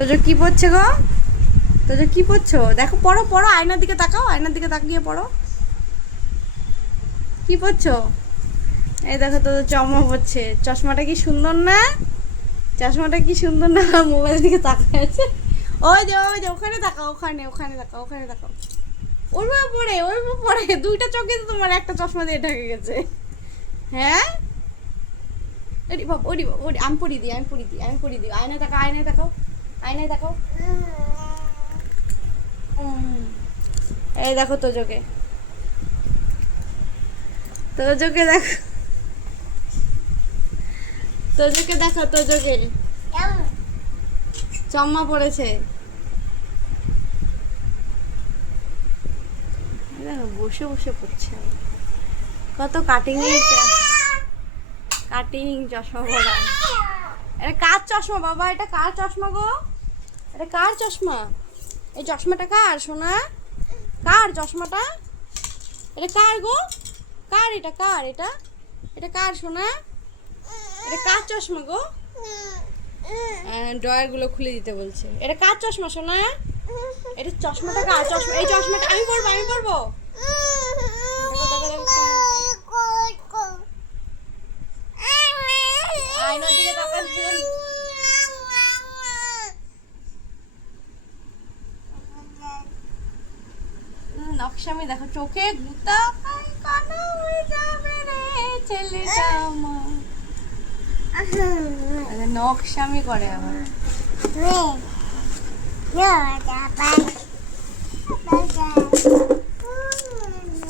তোজো কি পড়ছে গো? তোজো কি পড়ছো? দেখো, পড়ো পড়ো, আয়নার দিকে তাকাও, আয়নার দিকে তাকিয়ে পড়ো। কি পড়ছো? এই দেখো, তোজো চশমা পড়ছে। চশমাটা কি সুন্দর না? চশমাটা কি সুন্দর না? মোবাইলের দিকে তাকায় আছে। ওই যে ওই যে ওখানে তাকাও, ওখানে ওখানে তাকাও, ওখানে তাকাও। ওইভাবে পড়ে, ওইভাবে পড়ে। দুইটা চোখে তো তোমার একটা চশমা দিয়ে ঢেকে গেছে। হ্যাঁ, ওরি বাবা, ওরি বাবা, ওরি। আমি পড়িয়ে দিই, আমি পড়িয়ে দিই, আমি পড়িয়ে দিই। আয়নায় তাকাও, আয়নায় তাকাও, আয়নায় তাকাও। এই দেখো তোজোকে, তোজোকে দেখো, তোজোকে দেখো, তোজোকে চম্মা পড়েছে। দেখো, বসে বসে পড়ছে। কত কাটিং, কাটিং চশমা পরা। এটা কার চশমা বাবা? এটা কার চশমা গো? এটা কার চশমা? এই চশমাটা কার সোনা? কার চশমাটা? এটা কার গো? কার এটা? কার এটা? এটা কার সোনা? এটা কার চশমা গো? ড্রয়ার গুলো খুলে দিতে বলছে। এটা কার চশমা সোনা? এটা চশমাটা কার চশমা? এই চশমাটা আমি পরবো, আমি পরবো। আয়নার দিকে তাকাচ্ছেন। নকশামি দেখো, চোখে গুতা কানা হয়ে যাবে রে ছেলেটা আমার। নকশামি করে আবার।